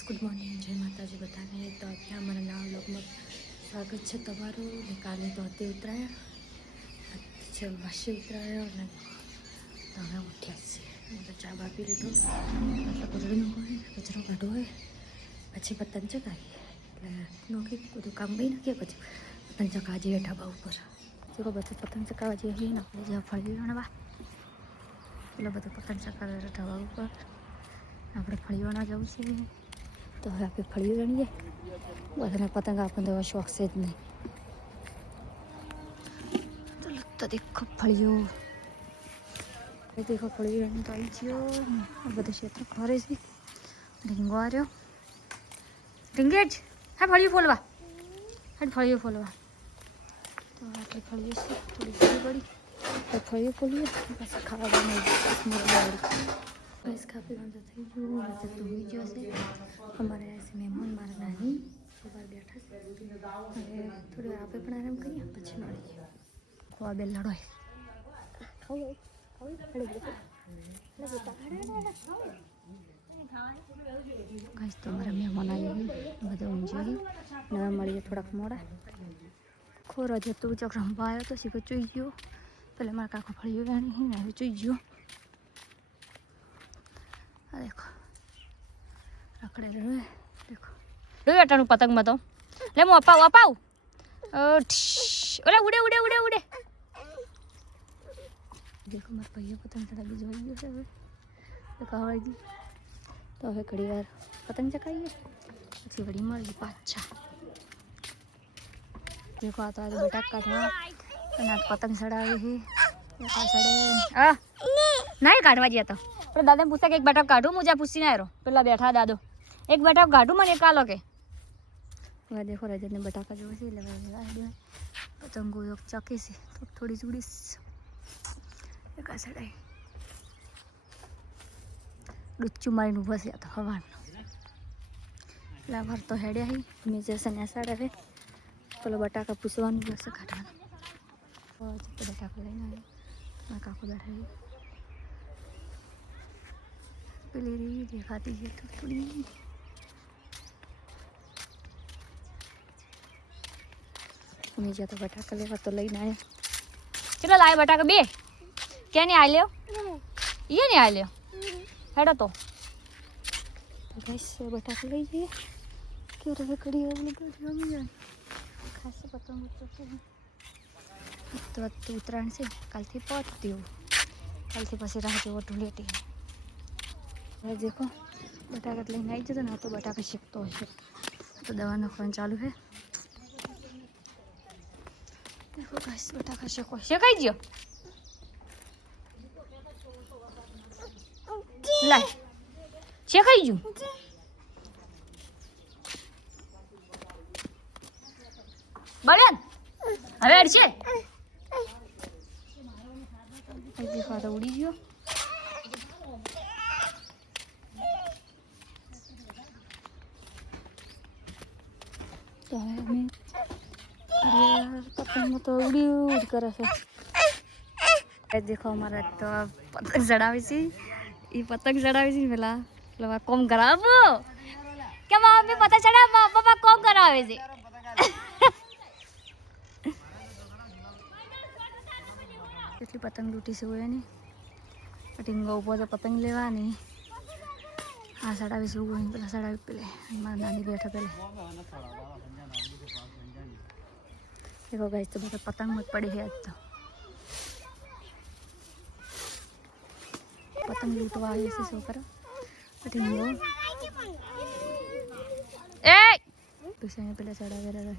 Good morning जय माता जी बताने तो अभी हमारा नाम लोग में स्वागत है तमारू निकाले तो अति उतरायण वासी उतरायण तो हमें उठ्या तो चा बा पी लीधो मतलब कोथળી હોય કચરો કાઢવો હોય પછી પતંગ ચગાવીએ એટલે નોખી બધું કામ ગઈ નાખીએ પછી પતંગ ચગાવવા જઈએ ઢાબા ઉપર જેકો બધું પતંગ ચગાવવા જઈએ ને આપણે જ્યાં ફળી વણવા પેલો બધો પતંગ ચગાવે ઢાબા ઉપર આપણે ફળી વણવા જવું છે तो હવે આપણે ફળી વણીએ બધાને પતંગ આપણને તો શોખ છે જ નહીં ચલો તો દેખો ફળીઓ देखो फड़ी वणी तो आई गयो बधु क्षेत्र खरे से ढींगो आ रहा ढींगेज हाँ फड़ियो फोलवा हाँ फड़ियो फोलवा तो आटली फड़ियो से थोड़ी सी बड़ी तो फड़ियो फोलिए बस खावा बस काफ़ी बंद थी जो वैसे तो हुई जो से हमारे ऐसे मेहमान मारा नानी बार बैठा थोड़ी आप पण आराम करिए पछी मळीए खवा बेल लड़ो खाओ गाइस तो हमारा मेहमान आए बधे ऊंझे नवा मळीए थोड़ा मोड़ा खोर जो तू जब रंबा आयो तो सीखो चुई गयो पहले मारा काको फळियो वेणी ही ने चुई गयो आ देखो रखड़े रहे देखो लो अटाणु पतंग में तो ले मु अपाऊ अपाऊ ओले उड़े उड़े उड़े उड़े देखो मार भैया पतंग चढ़ा बीज हो गयो है तो कहवाई दी तो હવે ઘડી વાર પતંગ ચકાઈએ પછી વળી મળી પાછા देखो आ तो आज बटाका था અને આ પતંગ ચડાવે છે આ ચડે આ નહીં કાઢવા ગયા તો પણ દાદાને પૂછતા કે એક બટાક કાઢું મુજા પૂછી ના રહ્યો પેલા બેઠા દાદો એક બટાક કાઢું મને એક આલો કે હવે देखो रजत ने बटाका जो છે લગાવી દે પતંગો એક ચકે છે તો થોડી જુડી એક આ ચડાઈ ડુચ્ચું મારીને ઊભા છે તો હવાનું લાવર તો હેડ્યા હી નીચે સન્યા સાડે પેલો બટાકા પૂછવાનું જશે કાઢવાનું તો બટાકા લઈને આવ્યો મારા કાકો બેઠા હી પેલી રી દેખાતી છે થોડી નીચે તો બટાકા લેવા તો લઈને આવ્યા કેટલા લાવ્યા બટાકા બે क्या नहीं आए लियो ये नहीं आए लियो हेडो तो गाइस बटाका ले जाइए क्यों रे कड़ी है वाली गाड़ी में जाए खास पतंग तो उतराण से कल थी पहुंचती हूँ कल थी पसी राह जो ढूंढेटी है देखो बटाका लेने आई तो ना तो बटाका शिकतो है तो दवा नाखवान चालू है देखो गाइस बटाका शेको शेकाई जियो लाय शेकाई जू बड़न હવે અડશે देखो तो उड़ी गयो तो हमें पतंग तो उड़ी उड़ करे है देखो हमारा तो पतंग चढ़ावी सी ये पतंग चढ़ावी सी पेला पेला कोम करावो क्या मां में पता चढ़ा मां पापा कोम करावे सी કેટલી પતંગ લૂટી છે હોય ને ટીંગો ઉપર તો પતંગ લેવાની આ સડાવી છે હોય પેલા સડાવી પેલે મારા નાની બેઠા પેલે देखो गाइस तो बहुत पतंग मत पड़ी है आज तो पतंग लूटवा ऐसे सो करो टींगो ए पीछे में पेला सड़ावे रहे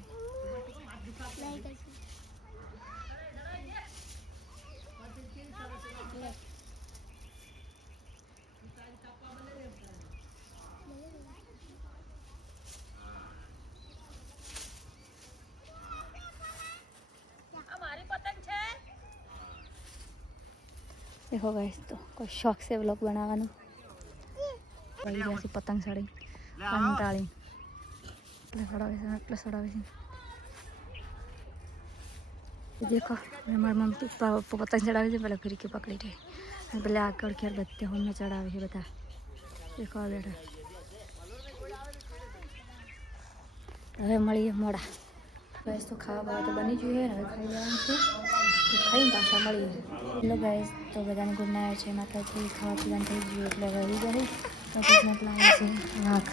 देखो गाइस तो कोई शौक से व्लॉग बनावानो वही जैसे पतंग सड़ी कंटाળી એટલે સડાવે છે देखो हमारी मम्मी पतंग चढ़ावे છે પેલા ફિરકી પકડી રહી અને પેલા આગળ ખેર બધે હોમને ચડાવે છે બધા देखो बेटा હવે મળીએ મોડા. ગાઈસ તો ખાવા બાવા તો બની ગયું છે, હવે ખાઈ લેવાનું છે. તો ખાઈને પાછા મળીએ. હેલો ગાઈસ, તો બધાને ગુડ નાઇટ છે. માતાજી ખાવા પીવાનું થઈ ગયું એટલે હવે આવી ગઈ. મગજના લાવે છે વાઘ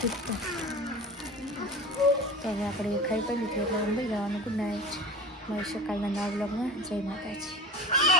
ચિત્તો. તો હવે આપણે ખાઈ પડી લીધું એટલે અંબાઈ જવાનું. Good night. મળીશું કાલના નવા બ્લોગમાં. જય માતાજી.